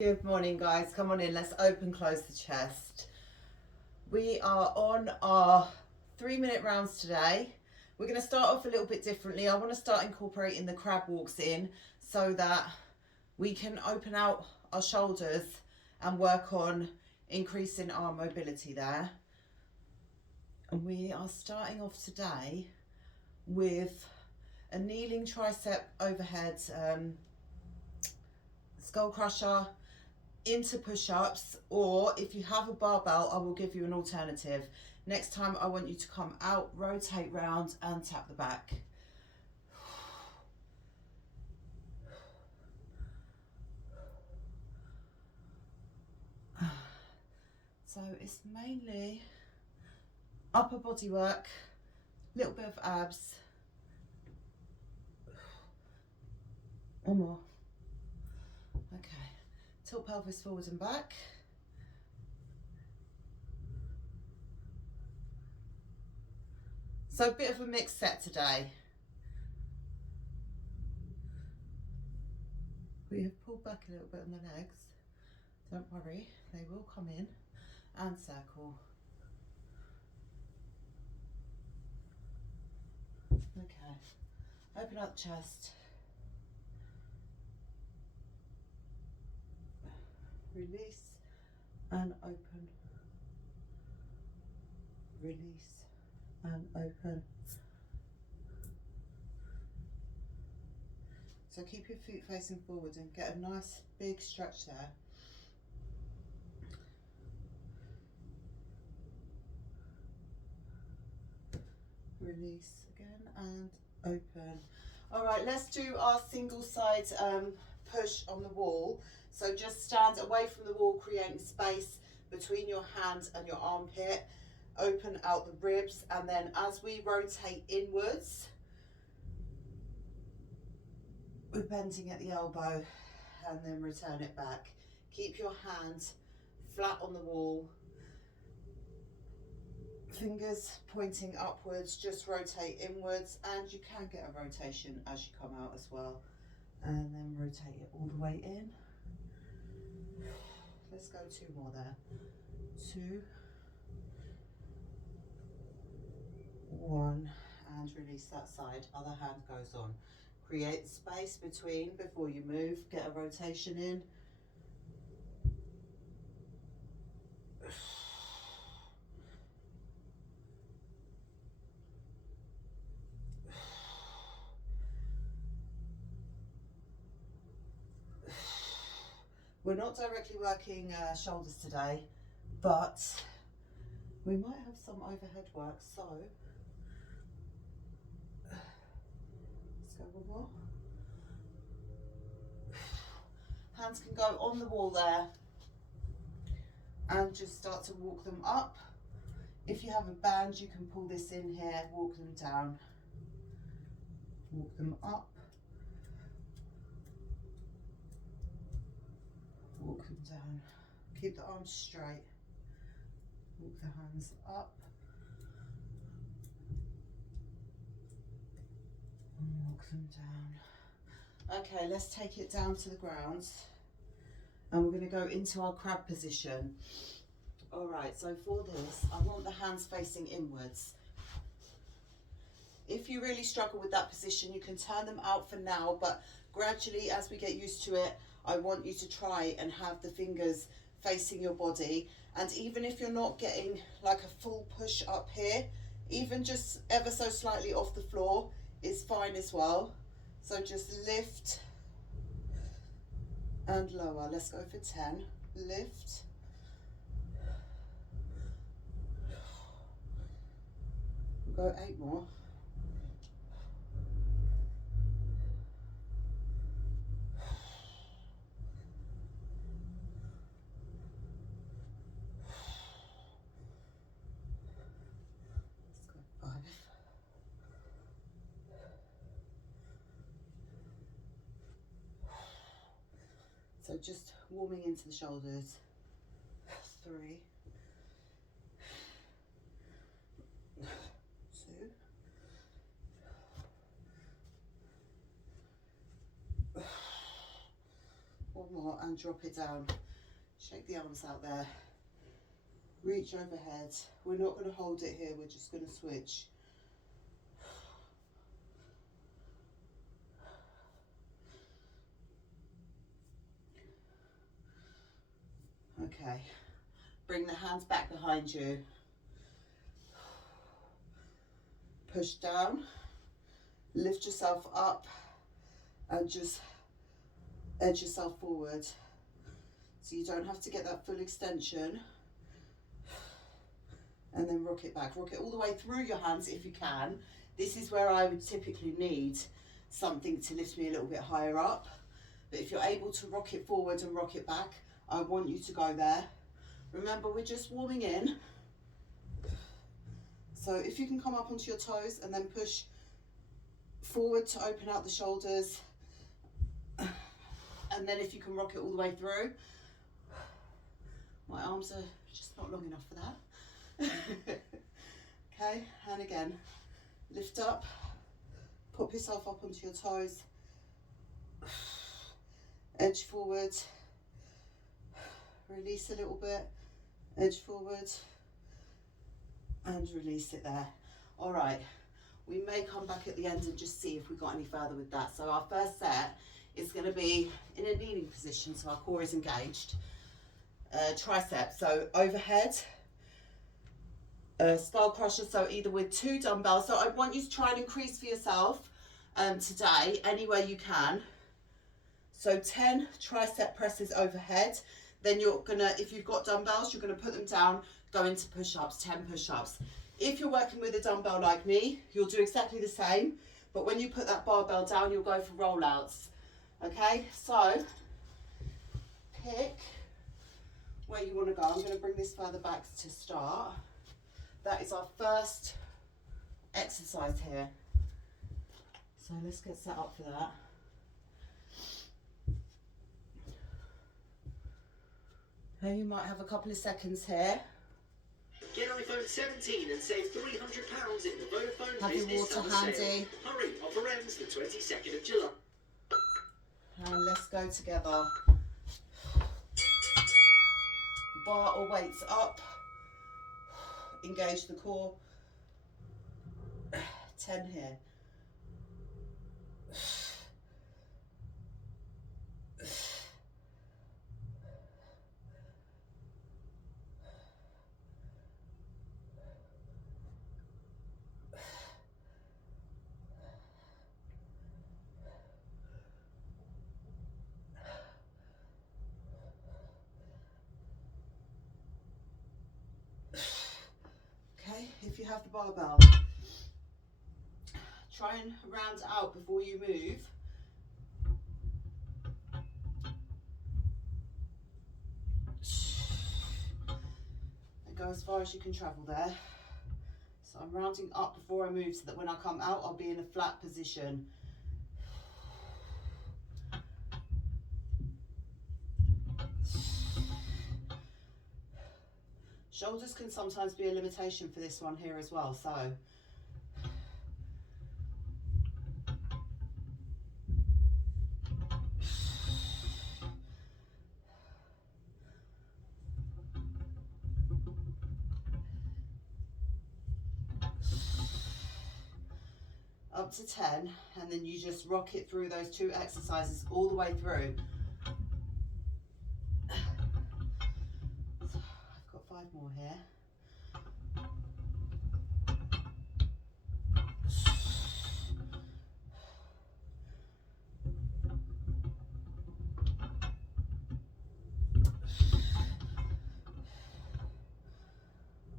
Good morning, guys. Come on in. Let's open, close the chest. We are on our 3-minute rounds today. We're going to start off a little bit differently. I want to start incorporating the crab walks in so that we can open out our shoulders and work on increasing our mobility there. And we are starting off today with a kneeling tricep overhead skull crusher into push-ups, or if you have a barbell, I will give you an alternative. Next time I want you to come out, rotate round and tap the back. So it's mainly upper body work, little bit of abs. One more. Okay, tilt pelvis forward and back. So a bit of a mixed set today. We have pulled back a little bit on the legs. Don't worry, they will come in and circle. Okay, open up the chest. Release and open. Release and open. So keep your feet facing forward and get a nice big stretch there. Release again and open. All right, let's do our single side push on the wall. So just stand away from the wall, creating space between your hand and your armpit. Open out the ribs, and then as we rotate inwards, we're bending at the elbow and then return it back. Keep your hand flat on the wall, fingers pointing upwards, just rotate inwards, and you can get a rotation as you come out as well. And then rotate it all the way in. Let's go 2 more there. 2, 1, and release that side. Other hand goes on. Create the space between before you move. Get a rotation in. We're not directly working shoulders today, but we might have some overhead work, so let's go one more. Hands can go on the wall there and just start to walk them up. If you have a band, you can pull this in here, walk them down, walk them up, walk them down. Keep the arms straight, walk the hands up, and walk them down. Okay, let's take it down to the ground, and we're going to go into our crab position. All right, so for this, I want the hands facing inwards. If you really struggle with that position, you can turn them out for now, but gradually as we get used to it, I want you to try and have the fingers facing your body. And even if you're not getting like a full push up here, even just ever so slightly off the floor is fine as well. So just lift and lower. Let's go for 10. Lift. We'll go 8 more. Let's go 5. So just warming into the shoulders. 3. 2. One more. more and drop it down. Shake the arms out there. Reach overhead. We're not going to hold it here, we're just going to switch. Okay, bring the hands back behind you. Push down, lift yourself up and just edge yourself forward. So you don't have to get that full extension. And then rock it back. Rock it all the way through your hands if you can. This is where I would typically need something to lift me a little bit higher up. But if you're able to rock it forward and rock it back, I want you to go there. Remember, we're just warming in. So if you can come up onto your toes and then push forward to open out the shoulders. And then if you can rock it all the way through. My arms are just not long enough for that. Okay, and again, lift up, pop yourself up onto your toes, edge forward, release a little bit, edge forward, and release it there. All right, we may come back at the end and just see if we got any further with that. So our first set is going to be in a kneeling position, so our core is engaged. Tricep, so overhead, skull crusher, so either with 2 dumbbells. So I want you to try and increase for yourself today, any way you can. So 10 tricep presses overhead. Then you're gonna, if you've got dumbbells, you're gonna put them down, go into push-ups, 10 push-ups. If you're working with a dumbbell like me, you'll do exactly the same, but when you put that barbell down, you'll go for rollouts. Okay, so pick where you want to go. I'm going to bring this further back to start. That is our first exercise here. So let's get set up for that. Now you might have a couple of seconds here. Get iPhone 17 and save £300 in the Vodafone Have your Business water Summer handy. Sale. Hurry, offer ends the 22nd of July. And let's go together. Bar or weights up. Engage the core. 10 here. If you have the barbell, try and round out before you move. And go as far as you can travel there. So I'm rounding up before I move so that when I come out, I'll be in a flat position. Shoulders can sometimes be a limitation for this one here as well, so. Up to 10, and then you just rock it through those 2 exercises all the way through. I've got 5 more here.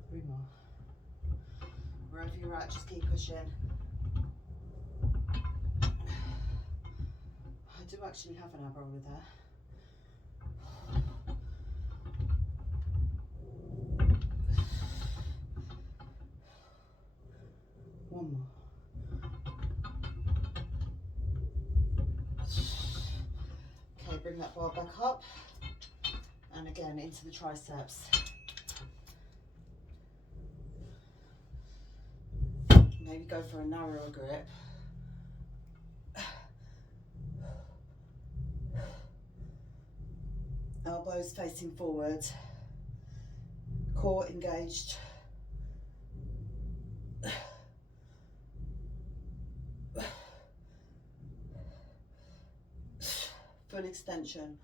Three more. Wherever you're at, just keep pushing. I do actually have an ab roller there. One more. Okay, bring that bar back up. And again, into the triceps. Maybe go for a narrower grip. facing forward, core engaged. Full extension.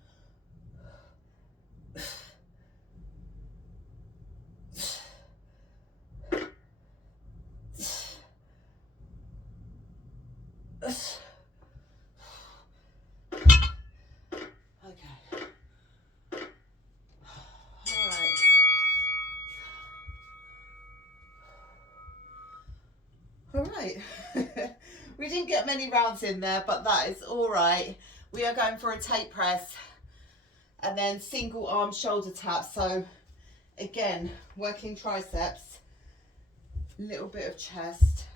All right. We didn't get many rounds in there, but that is all right. We are going for a tape press and then single arm shoulder tap. So again, working triceps, a little bit of chest.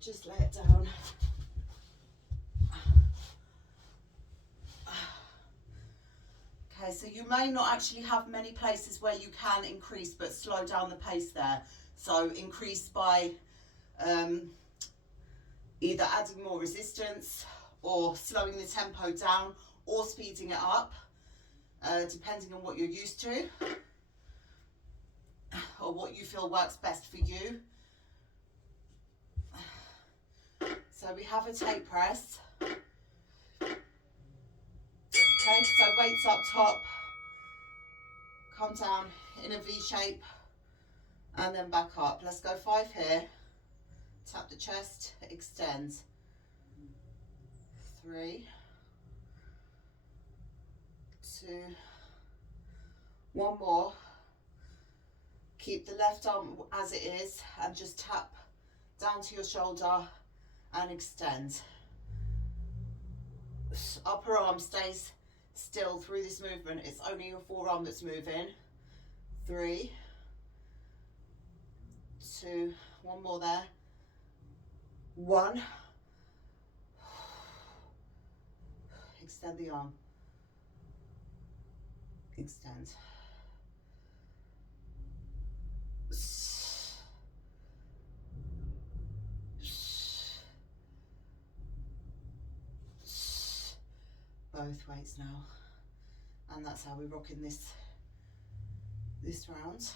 Just lay it down. Okay, so you may not actually have many places where you can increase, but slow down the pace there. So increase by either adding more resistance or slowing the tempo down or speeding it up, depending on what you're used to or what you feel works best for you. So we have a tape press. Okay, so weights up top, come down in a V shape and then back up. Let's go 5 here. Tap the chest, extend. 3, 2, 1 more. Keep the left arm as it is and just tap down to your shoulder and extend. Upper arm stays still through this movement. It's only your forearm that's moving. 3, 2, 1 more there. 1. Extend the arm. Extend. Both weights now, and that's how we're rocking this round.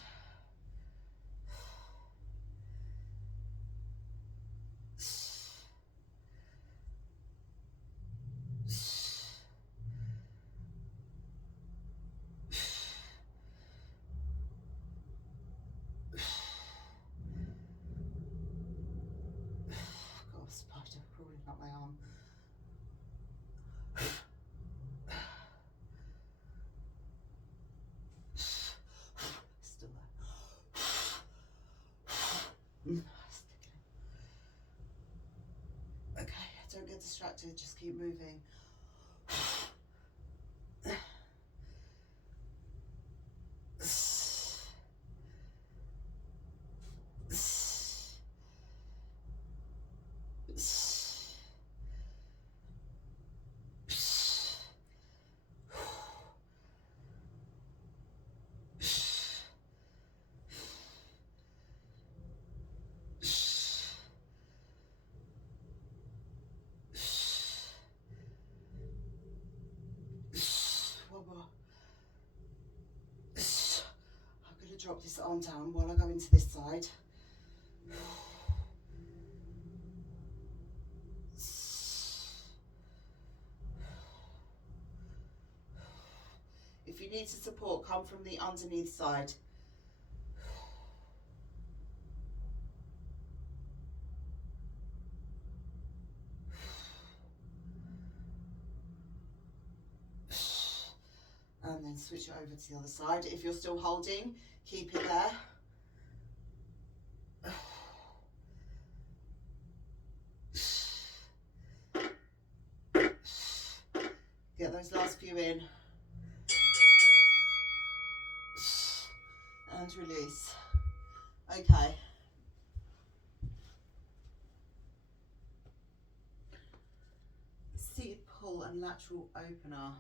Got a spider crawling up my arm. Okay, don't get distracted, just keep moving. I'm going to drop this arm down while I go into this side. If you need to support, come from the underneath side. And then switch it over to the other side. If you're still holding, keep it there. Get those last few in. And release. Okay. Seated pull and lateral opener.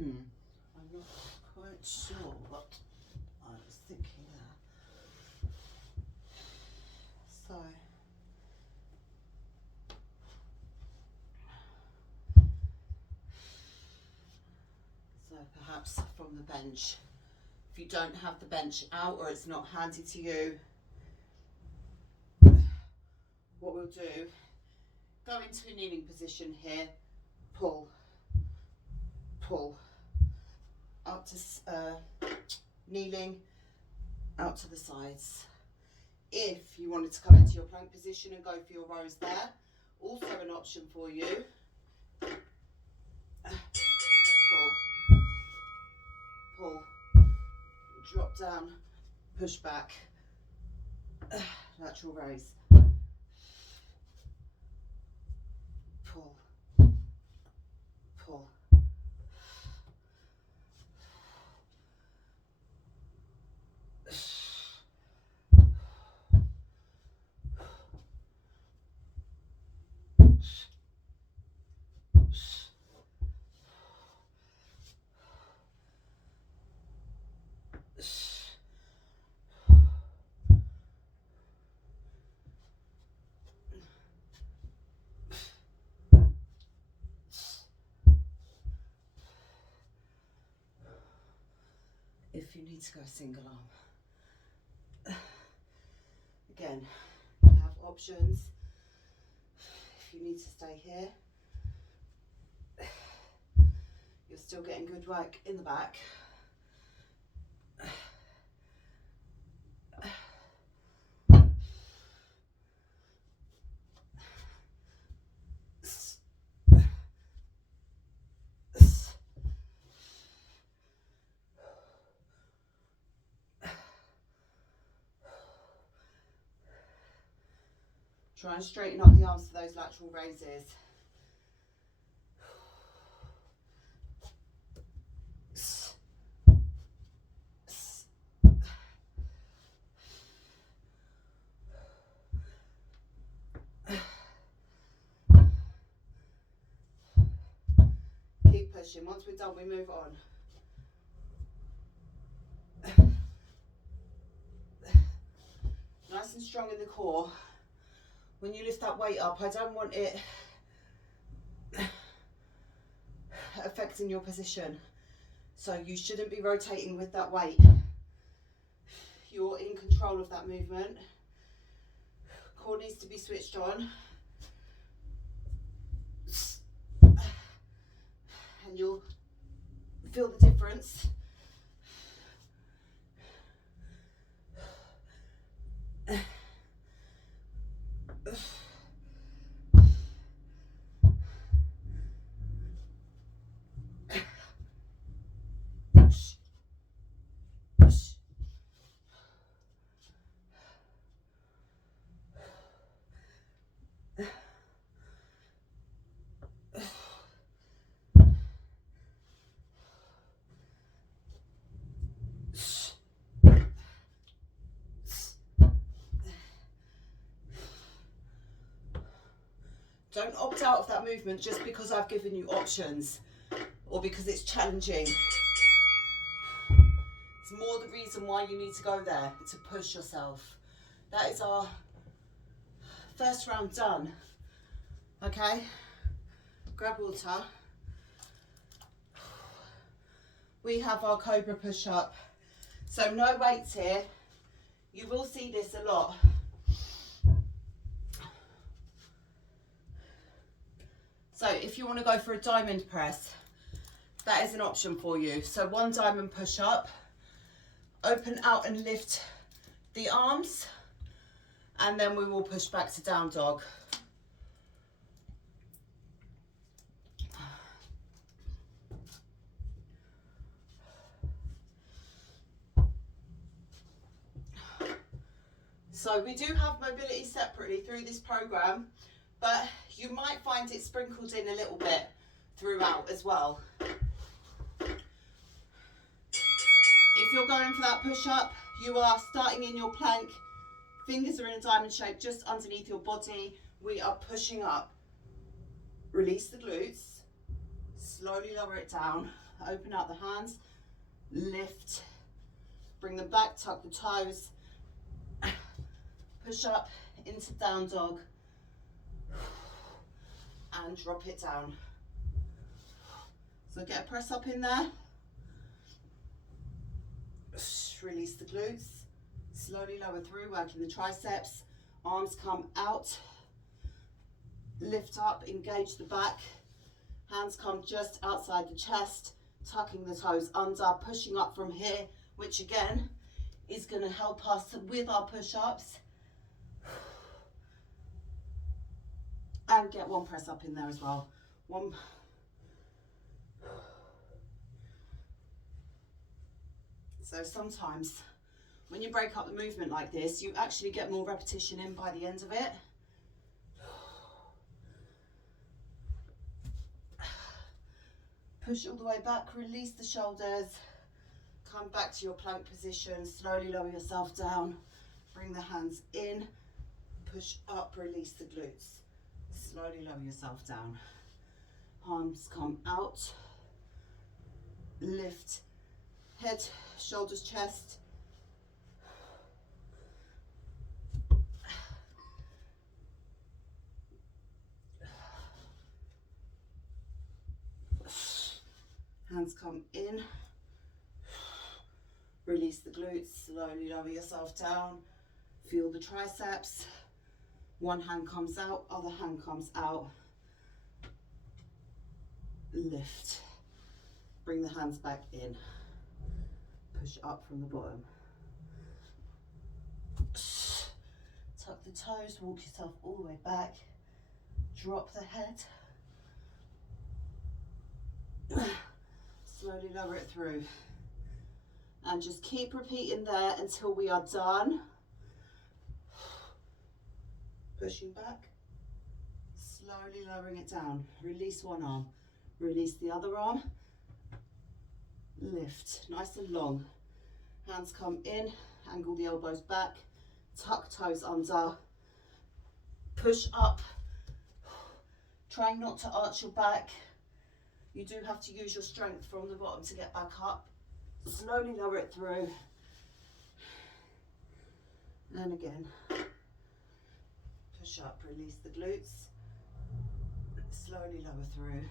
I'm not quite sure what I was thinking there. So, push-ups from the bench. If you don't have the bench out or it's not handy to you, what we'll do, go into a kneeling position here, pull, pull, up to kneeling, out to the sides. If you wanted to come into your plank position and go for your rows there, also an option for you. Pull, pull, drop down, push back, lateral raise. Pull, pull. If you need to go single arm, again, you have options. If you need to stay here, you're still getting good work in the back. Try and straighten up the arms for those lateral raises. Keep pushing. Once we're done, we move on. Nice and strong in the core. When you lift that weight up, I don't want it affecting your position. So you shouldn't be rotating with that weight. You're in control of that movement. Core needs to be switched on. And you'll feel the difference. Don't opt out of that movement just because I've given you options or because it's challenging. It's more the reason why you need to go there, to push yourself. That is our first round done. Okay, grab water. We have our cobra push up. So no weights here. You will see this a lot. So if you want to go for a diamond press, that is an option for you. So one diamond push up, open out and lift the arms, and then we will push back to down dog. So we do have mobility separately through this program, but you might find it sprinkled in a little bit throughout as well. If you're going for that push up, you are starting in your plank, fingers are in a diamond shape just underneath your body. We are pushing up. Release the glutes, slowly lower it down, open out the hands, lift, bring them back, tuck the toes, push up into down dog, and drop it down. So get a press up in there, Release the glutes. Slowly lower through, working the triceps. Arms come out. Lift up, engage the back. Hands come just outside the chest, tucking the toes under, pushing up from here, which again is going to help us with our push-ups. And get one press up in there as well. One. So sometimes when you break up the movement like this, you actually get more repetition in by the end of it. Push all the way back, release the shoulders. Come back to your plank position, slowly lower yourself down. Bring the hands in, push up, release the glutes. Slowly lower yourself down. Arms come out. Lift head, shoulders, chest. Hands come in. Release the glutes, slowly lower yourself down. Feel the triceps. One hand comes out, other hand comes out. Lift. Bring the hands back in. Push up from the bottom. Tuck the toes, walk yourself all the way back. Drop the head. Slowly lower it through. And just keep repeating there until we are done. Pushing back. Slowly lowering it down. Release one arm. Release the other arm. Lift. Nice and long. Hands come in. Angle the elbows back. Tuck toes under. Push up. Trying not to arch your back. You do have to use your strength from the bottom to get back up. Slowly lower it through. And again. Push up, release the glutes. Slowly lower through.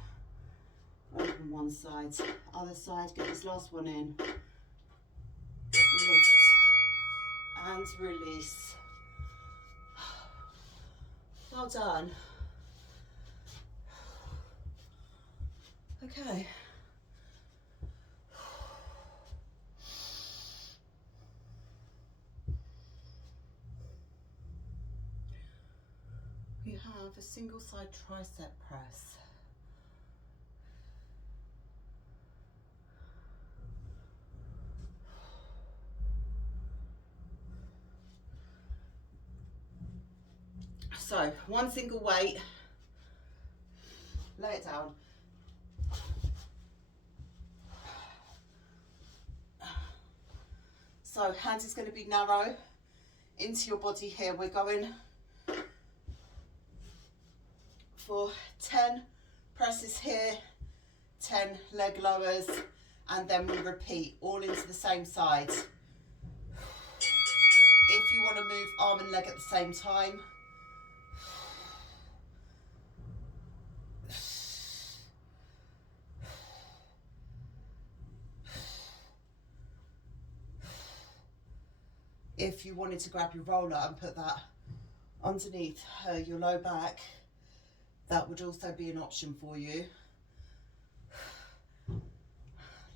Open one side, other side, get this last one in. Lift and release. Well done. Okay. We have a single side tricep press. So, one single weight, lay it down. So, hands is going to be narrow into your body here. We're going for 10 presses here, 10 leg lowers, and then we repeat all into the same side. If you want to move arm and leg at the same time, if you wanted to grab your roller and put that underneath your low back, that would also be an option for you.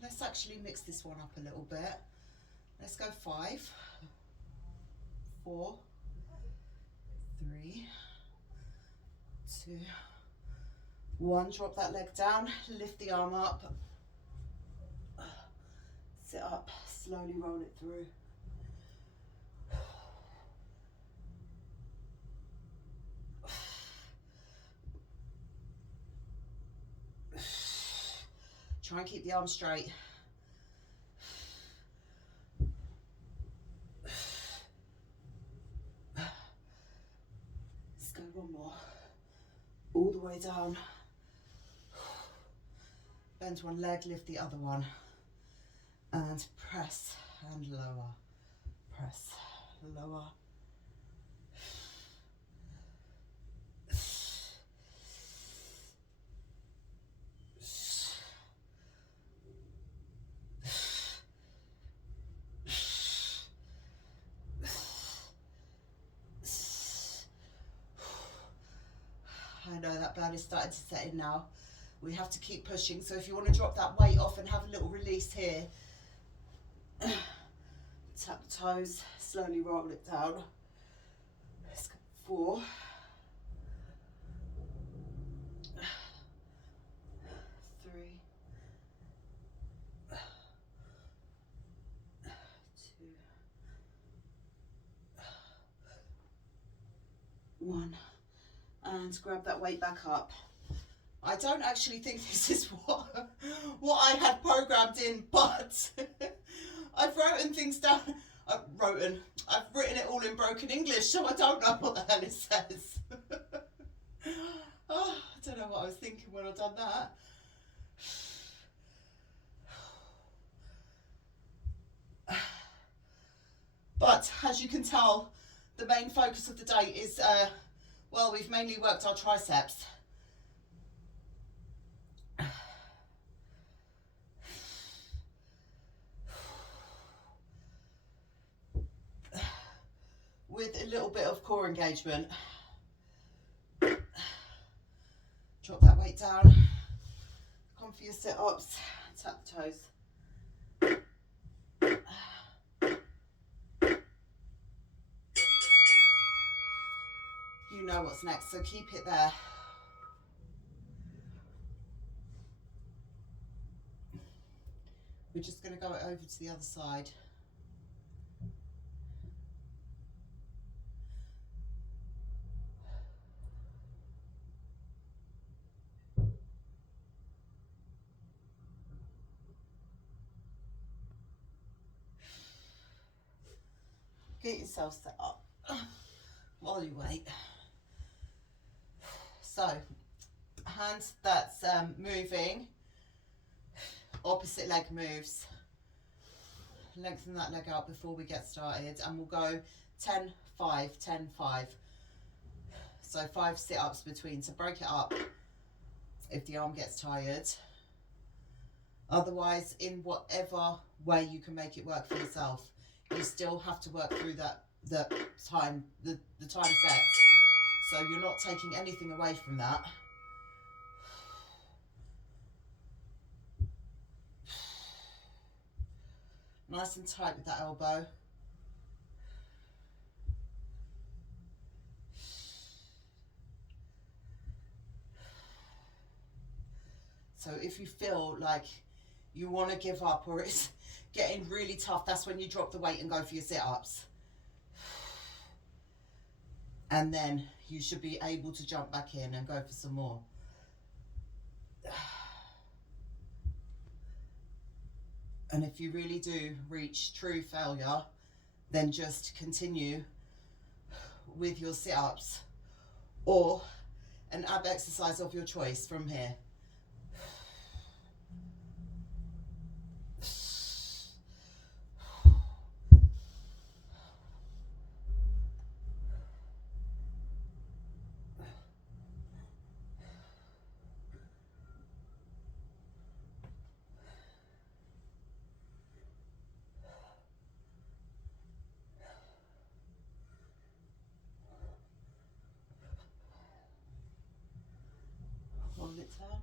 Let's actually mix this one up a little bit. Let's go 5, 4, 3, 2, 1. Drop that leg down, lift the arm up, sit up, slowly roll it through. Try and keep the arm straight. Let's go one more. All the way down. Bend one leg, lift the other one. And press and lower. Press, lower. I know that burn is starting to set in now. We have to keep pushing. So if you want to drop that weight off and have a little release here, tap the toes, slowly roll it down. Let's go 4, 3, 2, 1, and grab that weight back up. I don't actually think this is what I had programmed in, but I've written things down. I've written it all in broken English, so I don't know what the hell it says. Oh, I don't know what I was thinking when I done that. But as you can tell, the main focus of the day is, well, we've mainly worked our triceps. With a little bit of core engagement. Drop that weight down. Come for your sit-ups. Tap the toes. You know what's next, so keep it there. We're just going to go over to the other side. Get yourself set up while you wait. So, hand that's moving, opposite leg moves. Lengthen that leg out before we get started, and we'll go 10, 5, 10, 5. So 5 sit-ups between, so break it up if the arm gets tired. Otherwise, in whatever way you can make it work for yourself, you still have to work through the time sets. So you're not taking anything away from that. Nice and tight with that elbow. So if you feel like you want to give up or it's getting really tough, that's when you drop the weight and go for your sit-ups. And then you should be able to jump back in and go for some more. And if you really do reach true failure, then just continue with your sit-ups or an ab exercise of your choice from here. Roll it down,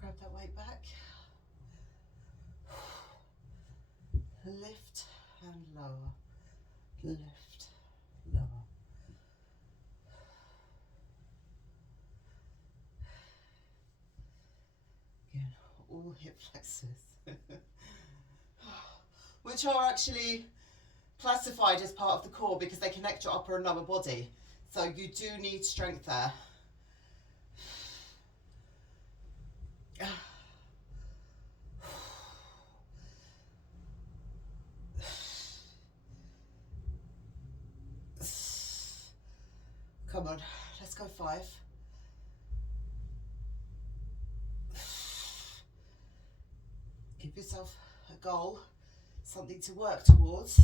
grab that weight back, lift and lower, lift, lower. Again, all hip flexors, which are actually classified as part of the core because they connect your upper and lower body. So you do need strength there. Come on, let's go 5. Give yourself a goal, something to work towards.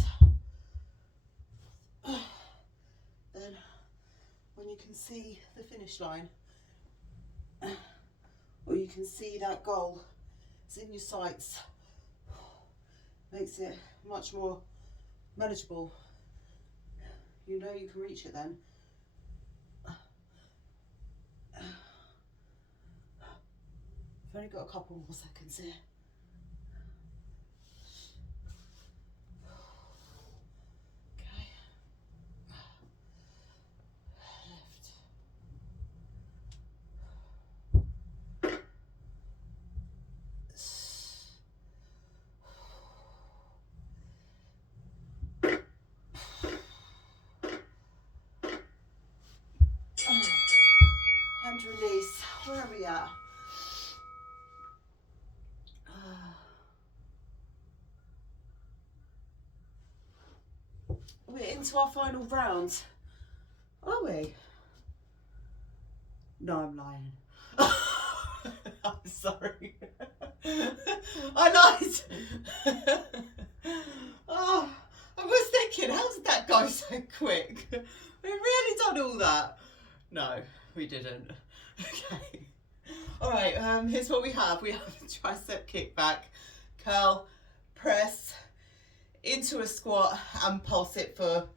Then when you can see the finish line, or you can see that goal, it's in your sights, makes it much more manageable. You know you can reach it then. only got a couple more seconds here. Okay. Lift. 100 release. Where are we at? We're into our final round. Are we? No, I'm lying. I'm sorry. I lied. Oh, I was thinking, how did that go so quick? We really done all that. No, we didn't. Okay. All right, here's what we have. We have a tricep kickback, curl, press, into a squat and pulse it for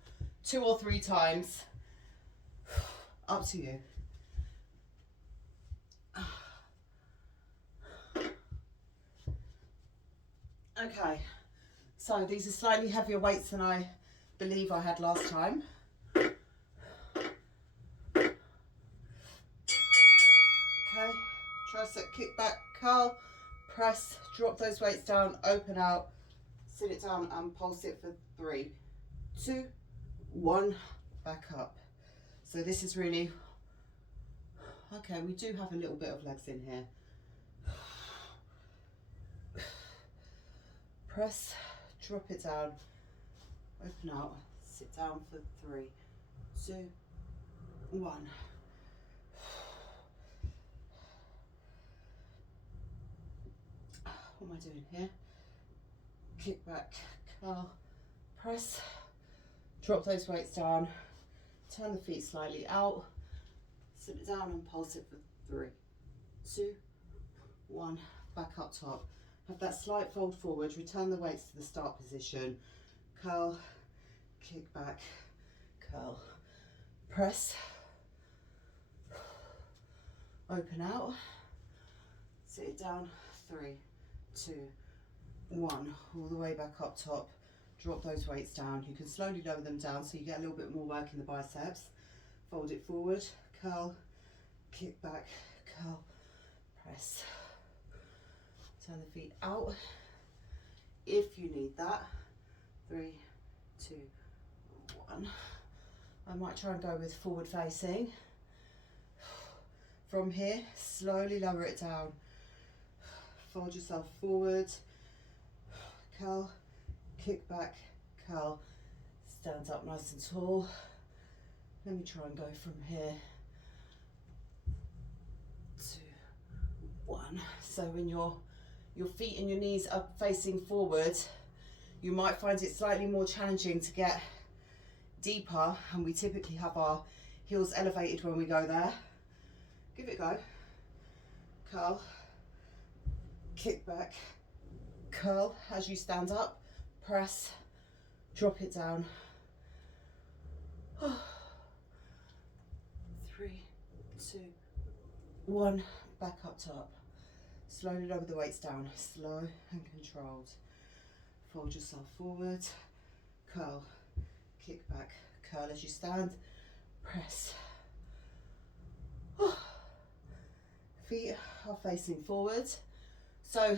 2 or 3 times. Up to you. Okay, so these are slightly heavier weights than I believe I had last time. Okay, tricep kickback, curl, press, drop those weights down, open out, sit it down and pulse it for 3, 2, 1, back up. So this is really, okay, we do have a little bit of legs in here. Press, drop it down, open out, sit down for 3, 2, 1. What am I doing here? Kick back, curl, press, drop those weights down, turn the feet slightly out, sit it down and pulse it for 3, 2, 1, back up top. Have that slight fold forward, return the weights to the start position, curl, kick back, curl, press, open out, sit it down, 3, 2, 1, all the way back up top, drop those weights down. You can slowly lower them down so you get a little bit more work in the biceps. Fold it forward, curl, kick back, curl, press. Turn the feet out if you need that. 3, 2, 1. I might try and go with forward facing. From here, slowly lower it down. Fold yourself forward, curl, kick back, curl, stand up nice and tall. Let me try and go from here. 2, 1. So when your feet and your knees are facing forward, you might find it slightly more challenging to get deeper, and we typically have our heels elevated when we go there. Give it a go. Curl, kick back, curl as you stand up, press, drop it down. 3, 2, 1, back up top. Slowly lower the weights down, slow and controlled. Fold yourself forward, curl, kick back, curl as you stand, press. Feet are facing forward. So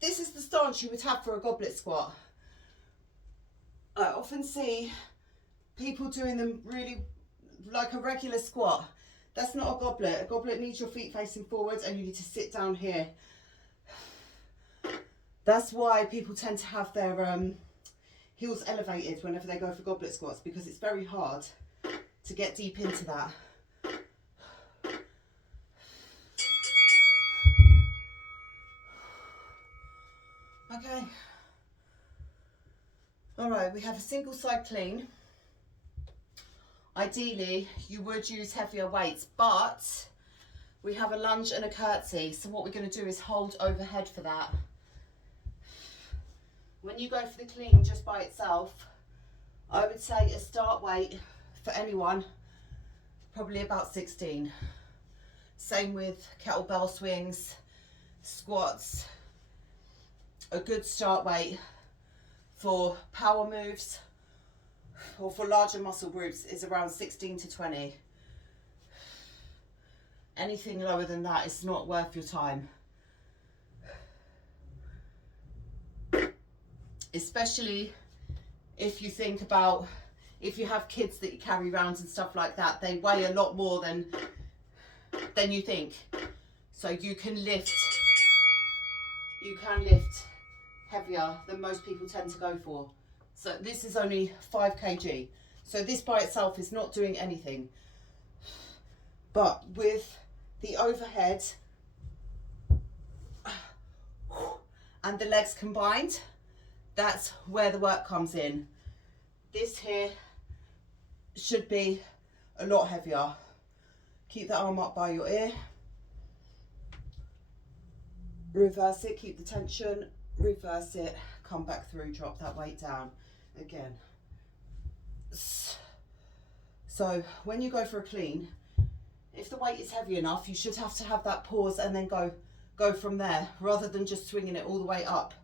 this is the stance you would have for a goblet squat. I often see people doing them really like a regular squat. That's not a goblet. A goblet needs your feet facing forward and you need to sit down here. That's why people tend to have their heels elevated whenever they go for goblet squats, because it's very hard to get deep into that. Okay. All right, we have a single side clean. Ideally, you would use heavier weights, but we have a lunge and a curtsy. So what we're going to do is hold overhead for that. When you go for the clean just by itself, I would say a start weight for anyone, probably about 16. Same with kettlebell swings, squats, a good start weight for power moves or for larger muscle groups is around 16 to 20. Anything lower than that is not worth your time. Especially if you think about, if you have kids that you carry around and stuff like that, they weigh a lot more than you think. So you can lift heavier than most people tend to go for. So this is only 5 kg. So this by itself is not doing anything. But with the overhead and the legs combined, that's where the work comes in. This here should be a lot heavier. Keep the arm up by your ear. Reverse it, keep the tension, reverse it, come back through, drop that weight down again. So when you go for a clean, if the weight is heavy enough, you should have to have that pause and then go from there, rather than just swinging it all the way up.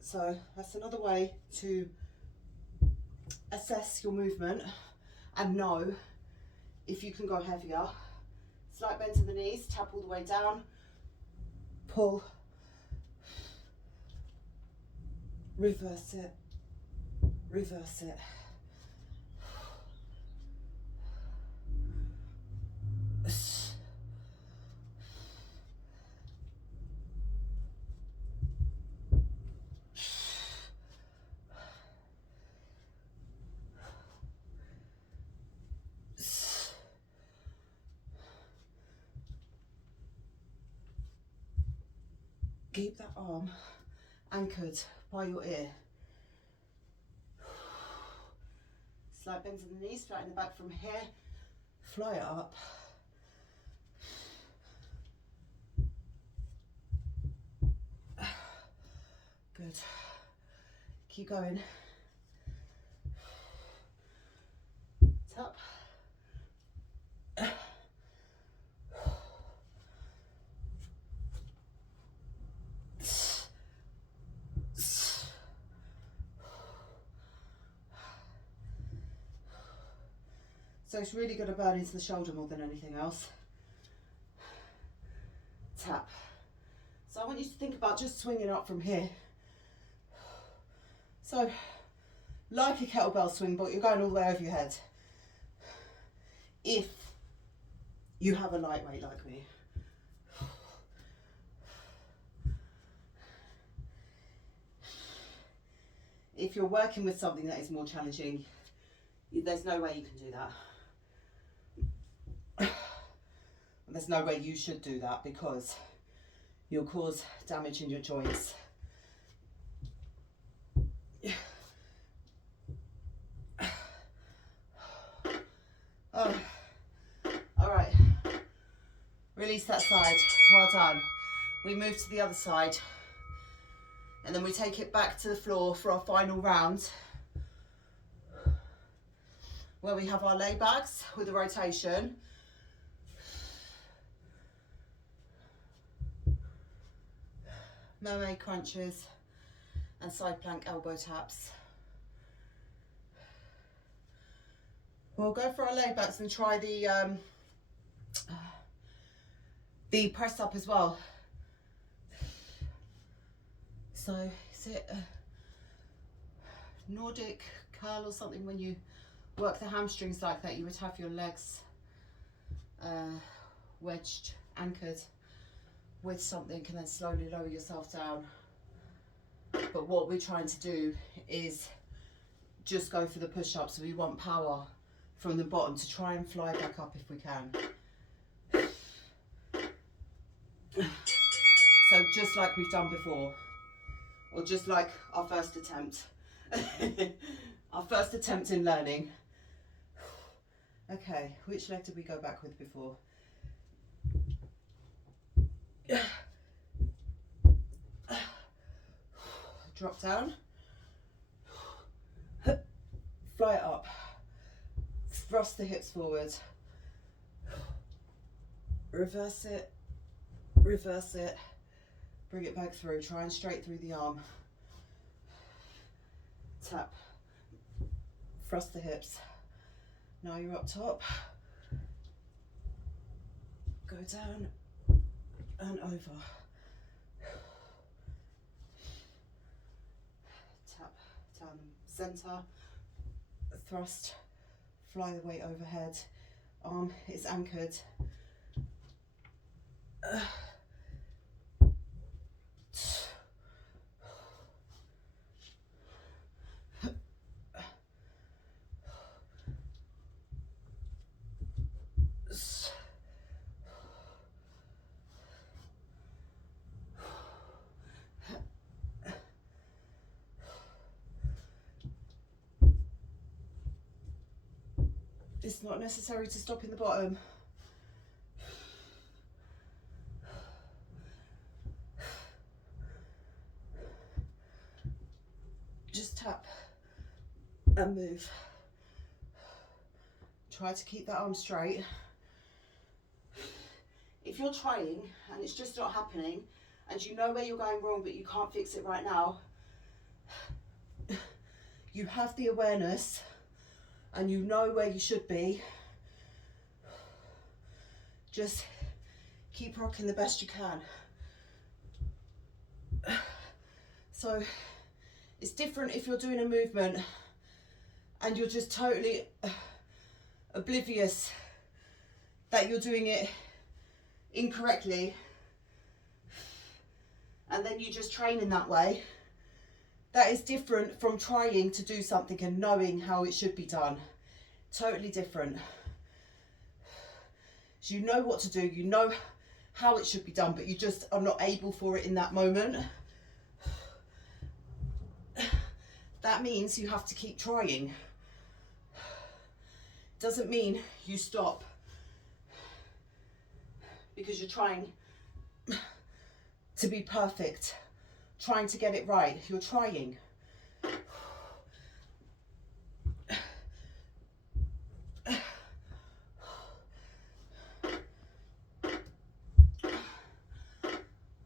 So that's another way to assess your movement and know if you can go heavier. Slight bend to the knees, tap all the way down, pull, reverse it, reverse it. Keep that arm anchored by your ear. Slight bend to the knees, flatten the back from here, fly it up. Good. Keep going. Tap. So it's really going to burn into the shoulder more than anything else. Tap. So I want you to think about just swinging up from here. So like a kettlebell swing, but you're going all the way over your head. If you have a lightweight like me. If you're working with something that is more challenging, there's no way you can do that. There's no way you should do that, because you'll cause damage in your joints. Oh. All right, release that side, well done. We move to the other side, and then we take it back to the floor for our final round, where we have our laybacks with a rotation. Mermaid crunches and side plank elbow taps. We'll go for our laybacks and try the press up as well. So is it a Nordic curl or something? When you work the hamstrings like that, you would have your legs wedged, anchored with something, and then slowly lower yourself down. But what we're trying to do is just go for the push-up, so we want power from the bottom to try and fly back up if we can. So just like we've done before, or just like our first attempt. Our first attempt in learning. Okay, which leg did we go back with before? Drop down, fly it up, thrust the hips forward, reverse it, bring it back through, try and straight through the arm. Tap, thrust the hips. Now you're up top, go down and over. Tap down the center, thrust, fly the weight overhead, arm is anchored. It's not necessary to stop in the bottom. Just tap and move. Try to keep that arm straight. If you're trying and it's just not happening and you know where you're going wrong but you can't fix it right now, you have the awareness and you know where you should be. Just keep rocking the best you can. So it's different if you're doing a movement and you're just totally oblivious that you're doing it incorrectly and then you just train in that way. That is different from trying to do something and knowing how it should be done. Totally different. So you know what to do, you know how it should be done, but you just are not able for it in that moment. That means you have to keep trying. Doesn't mean you stop because you're trying to be perfect, trying to get it right. You're trying.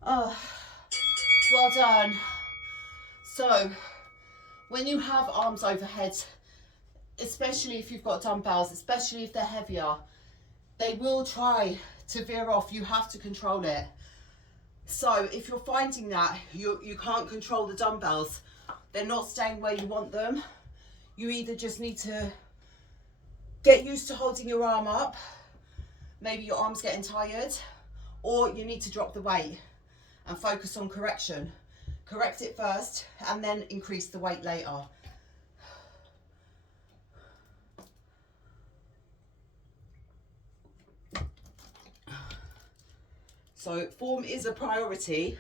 Oh, well done. So, when you have arms overhead, especially if you've got dumbbells, especially if they're heavier, they will try to veer off. You have to control it. So if you're finding that you can't control the dumbbells, they're not staying where you want them, you either just need to get used to holding your arm up, maybe your arm's getting tired, or you need to drop the weight and focus on correction. Correct it first and then increase the weight later. So form is a priority,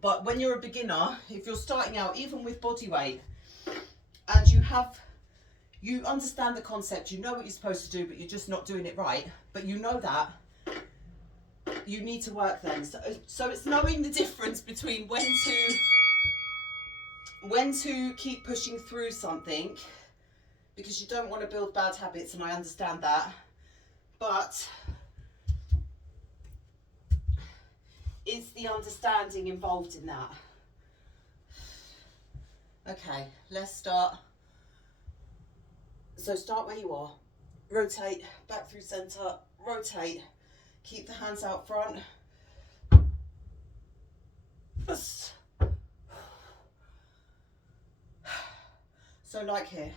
but when you're a beginner, if you're starting out, even with body weight, and you understand the concept, you know what you're supposed to do, but you're just not doing it right, but you know that, you need to work then. So it's knowing the difference between when to keep pushing through something, because you don't want to build bad habits, and I understand that, but it's the understanding involved in that. Okay, let's start. So start where you are. Rotate back through center, rotate. Keep the hands out front. So like here,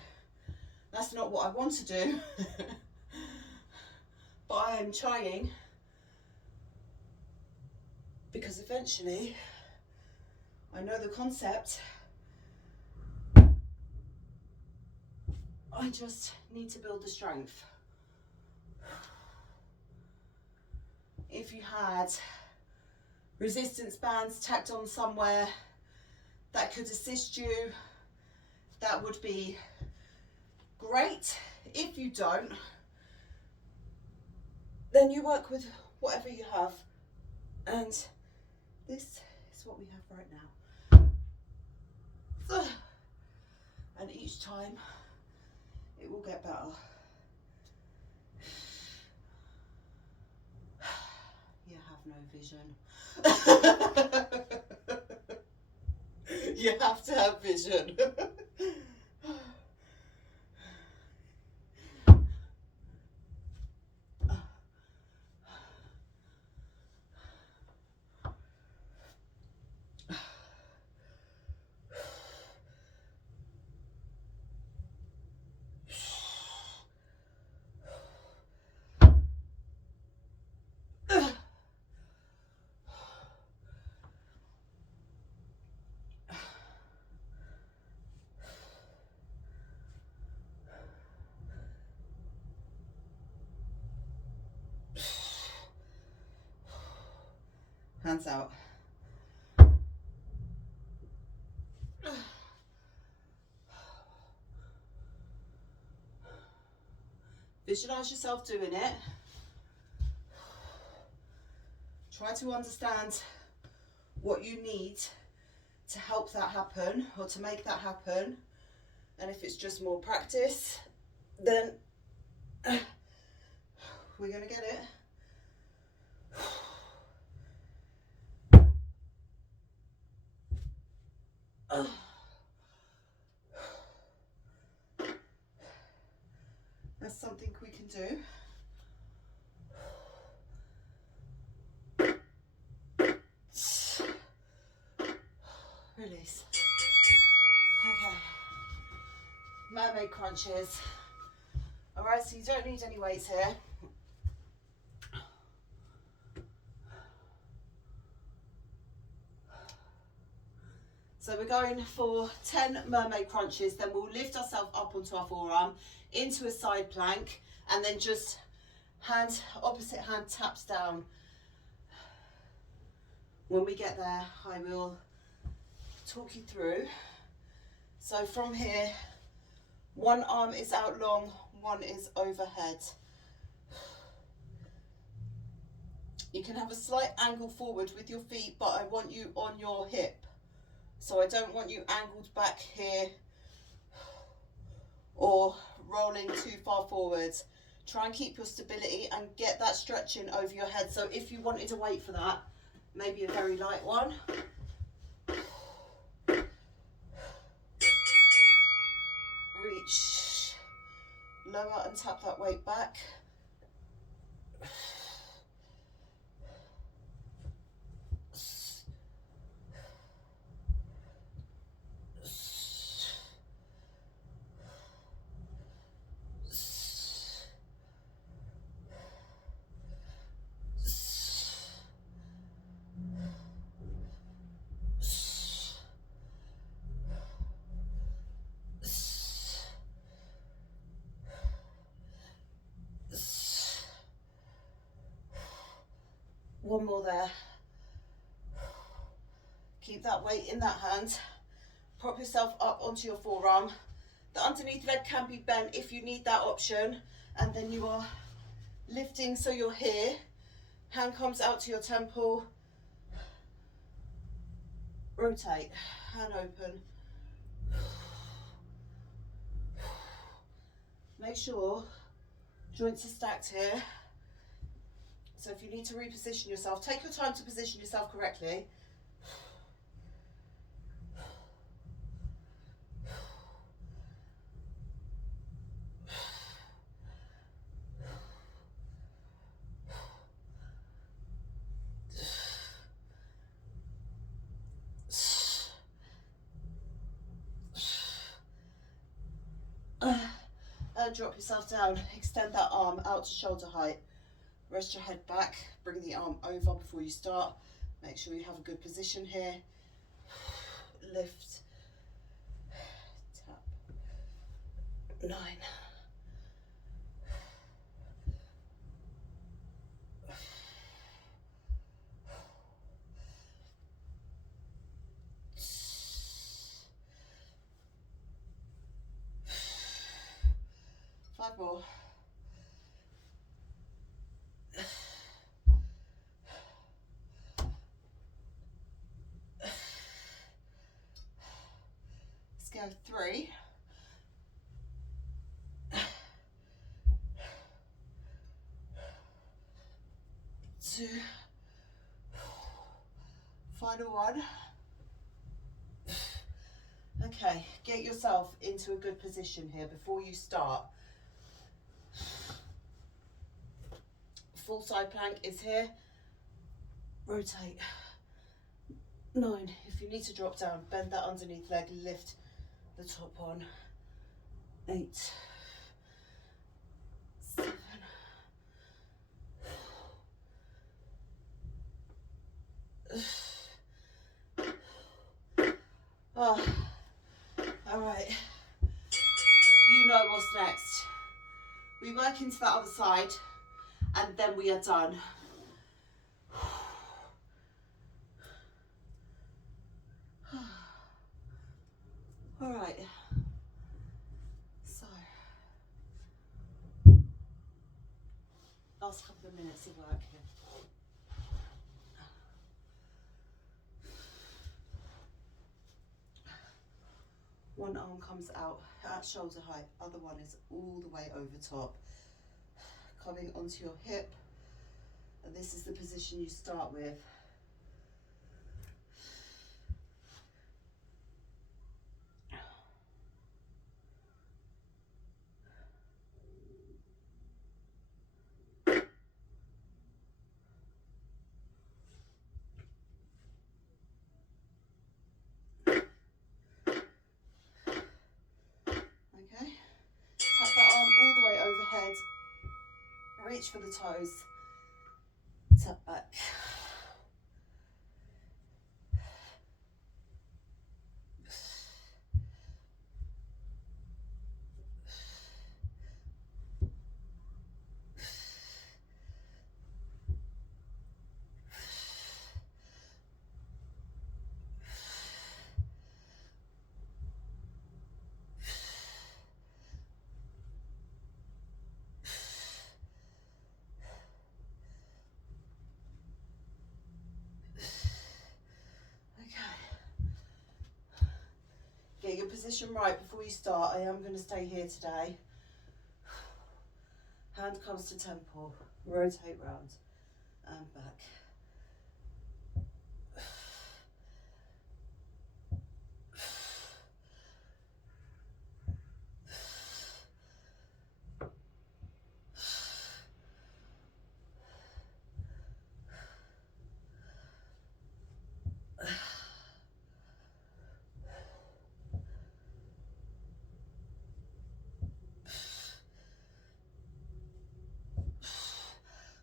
that's not what I want to do, but I am trying, because eventually I know the concept. I just need to build the strength. If you had resistance bands tacked on somewhere that could assist you, that would be great. If you don't, then you work with whatever you have. And this is what we have right now. And each time it will get better. no vision. You have to have vision. Hands out. Visualize yourself doing it. Try to understand what you need to help that happen or to make that happen. And if it's just more practice, then we're going to get it. That's something we can do. Release. Okay. Mermaid crunches. Alright, so you don't need any weights here. So we're going for 10 mermaid crunches, then we'll lift ourselves up onto our forearm into a side plank, and then just opposite hand taps down. When we get there, I will talk you through. So from here, one arm is out long, one is overhead. You can have a slight angle forward with your feet, but I want you on your hip. So I don't want you angled back here or rolling too far forwards. Try and keep your stability and get that stretching over your head. So if you wanted to wait for that, maybe a very light one. Reach, lower and tap that weight back. One more there. Keep that weight in that hand. Prop yourself up onto your forearm. The underneath leg can be bent if you need that option. And then you are lifting so you're here. Hand comes out to your temple. Rotate, hand open. Make sure joints are stacked here. So if you need to reposition yourself, take your time to position yourself correctly. And drop yourself down. Extend that arm out to shoulder height. Rest your head back. Bring the arm over before you start. Make sure you have a good position here. Lift. Tap. 9. Five more. Let's go 3. 2. Final one. Okay, get yourself into a good position here before you start. Full side plank is here. Rotate. 9. If you need to drop down, bend that underneath leg, lift the top one. 8. 7. Oh, all right. You know what's next. We work into that other side and then we are done. All right. So, last couple of minutes of work here. One arm comes out at shoulder height, other one is all the way over top, coming onto your hip, and this is the position you start with. Okay, tap that arm all the way overhead, reach for the toes, tap back. Get your position right before you start. I am going to stay here today. Hand comes to temple, rotate round and back.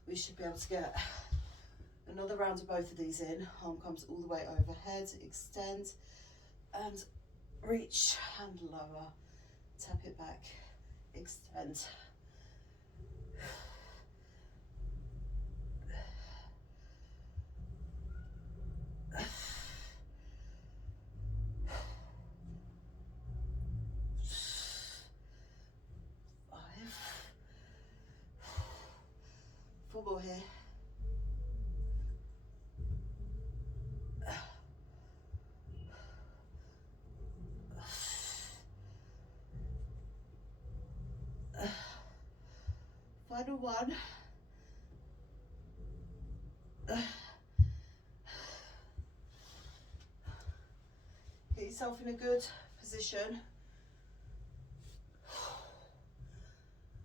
We should be able to get another round of both of these in. Arm comes all the way overhead, extend and reach, hand lower, tap it back, extend. Four more here. Final one. Get yourself in a good position.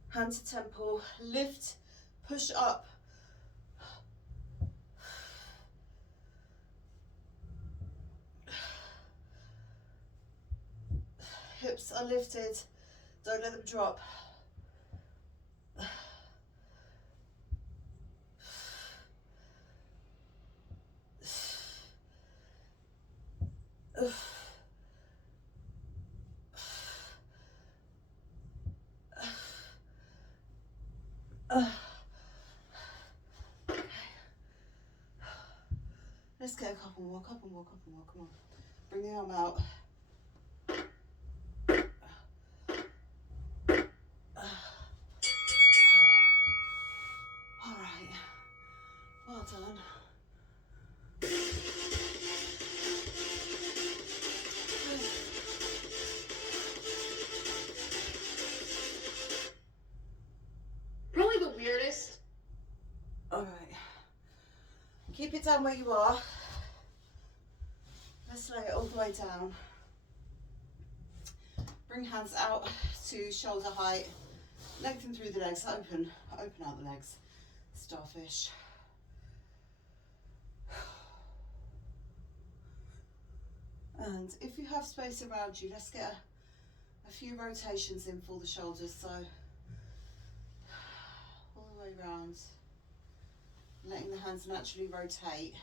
Hand to temple, lift, push up. Hips are lifted, don't let them drop. Let's get a couple more, come on. Bring the arm out. All right, well done. Probably the weirdest. All right, keep it down where you are. just lay it all the way down. Bring hands out to shoulder height. Lengthen through the legs, open out the legs. Starfish. And if you have space around you, let's get a few rotations in for the shoulders. So all the way around, letting the hands naturally rotate.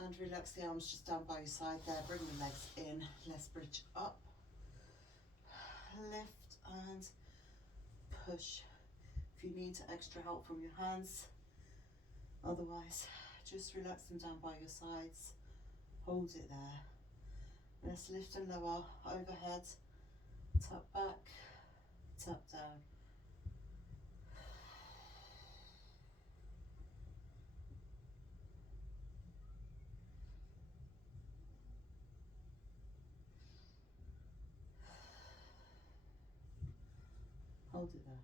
And relax the arms just down by your side there. Bring the legs in. Let's bridge up. Lift and push. If you need extra help from your hands, otherwise just relax them down by your sides. Hold it there. Let's lift and lower overhead. Tap back, tap down. Hold it there.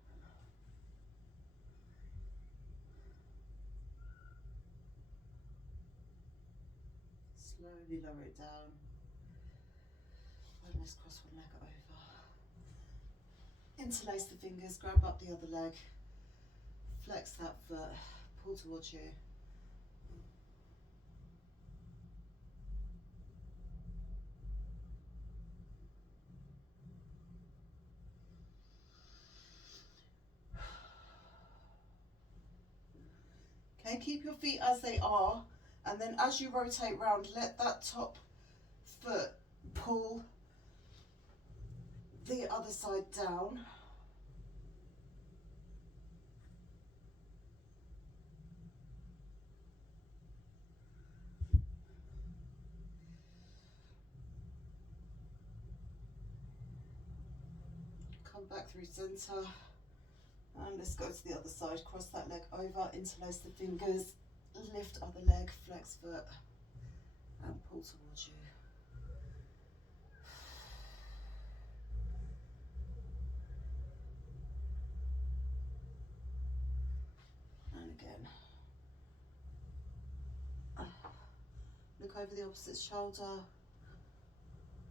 Slowly lower it down. And let's cross one leg over. Interlace the fingers, grab up the other leg. Flex that foot, pull towards you. Okay, keep your feet as they are, and then as you rotate round, let that top foot pull the other side down. Come back through centre, and let's go to the other side. Cross that leg over, interlace the fingers, lift other leg, flex foot, and pull towards you. And again. Look over the opposite shoulder.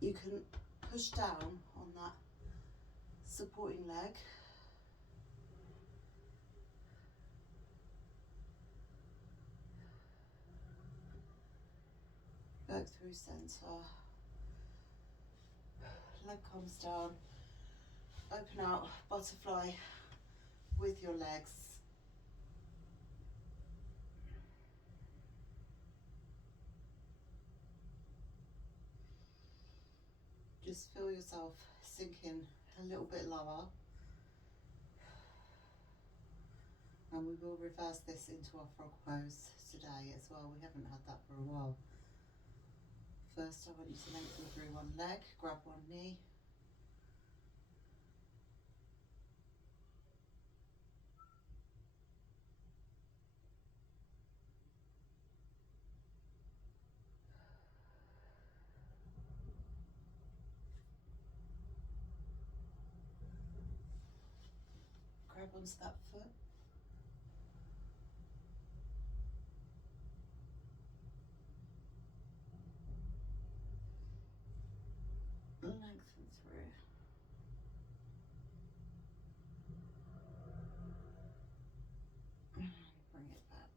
You can push down on that supporting leg. Back through centre. Leg comes down. Open out, butterfly with your legs. Just feel yourself sinking a little bit lower. And we will reverse this into our frog pose today as well. We haven't had that for a while. First, I want you to lengthen through one leg, grab one knee. Grab onto that foot. Lengthen through. And bring it back.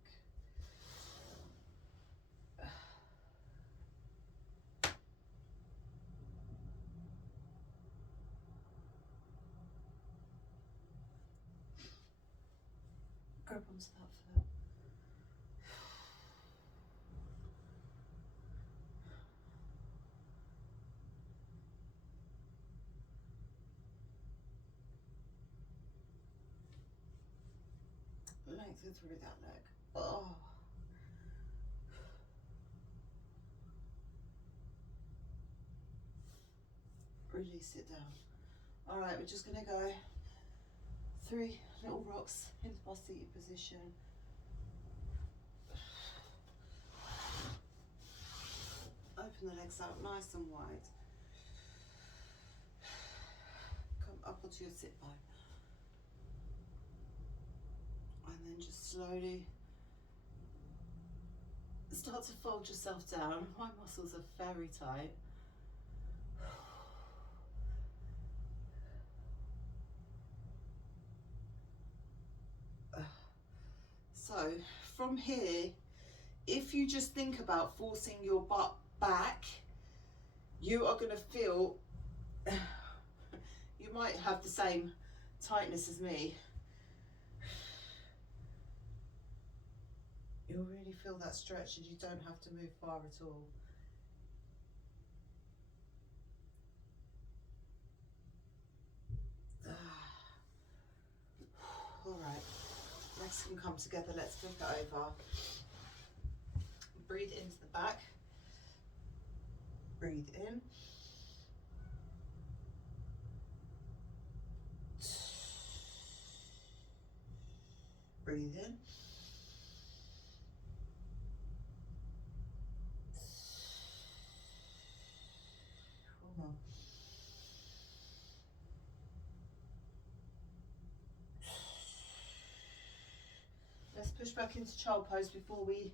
Grab onto that foot. Lengthen through that leg. Oh. Release it down. All right, we're just gonna go 3 little rocks into our seated position. Open the legs out nice and wide. Come up onto your sit bone. And then just slowly start to fold yourself down. My muscles are very tight. So from here, if you just think about forcing your butt back, you are going to feel, you might have the same tightness as me. You'll really feel that stretch and you don't have to move far at all. All right, legs can come together. Let's flip it over. Breathe into the back. Breathe in. Breathe in. One more. Let's push back into child pose before we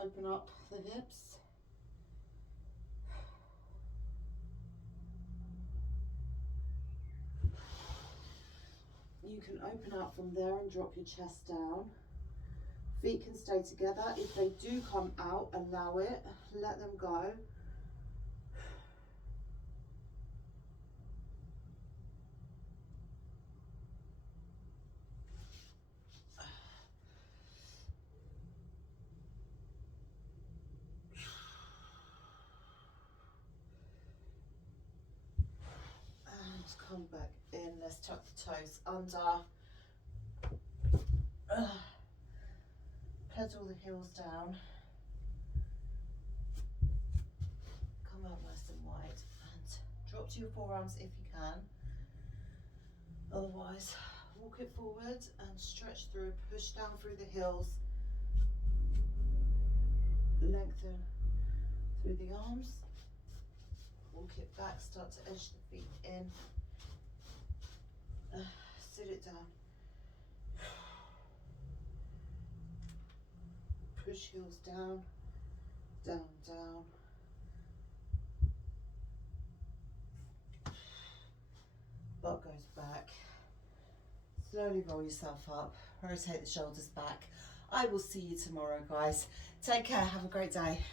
open up the hips. You can open up from there and drop your chest down. Feet can stay together. If they do come out, allow it, let them go. Come back in, let's tuck the toes under. Pedal the heels down. Come out nice and wide and drop to your forearms if you can. Otherwise, walk it forward and stretch through, push down through the heels. Lengthen through the arms. Walk it back, start to edge the feet in. Sit it down. Push heels down, down, down. Butt goes back. Slowly roll yourself up. Rotate the shoulders back. I will see you tomorrow, guys. Take care. Have a great day.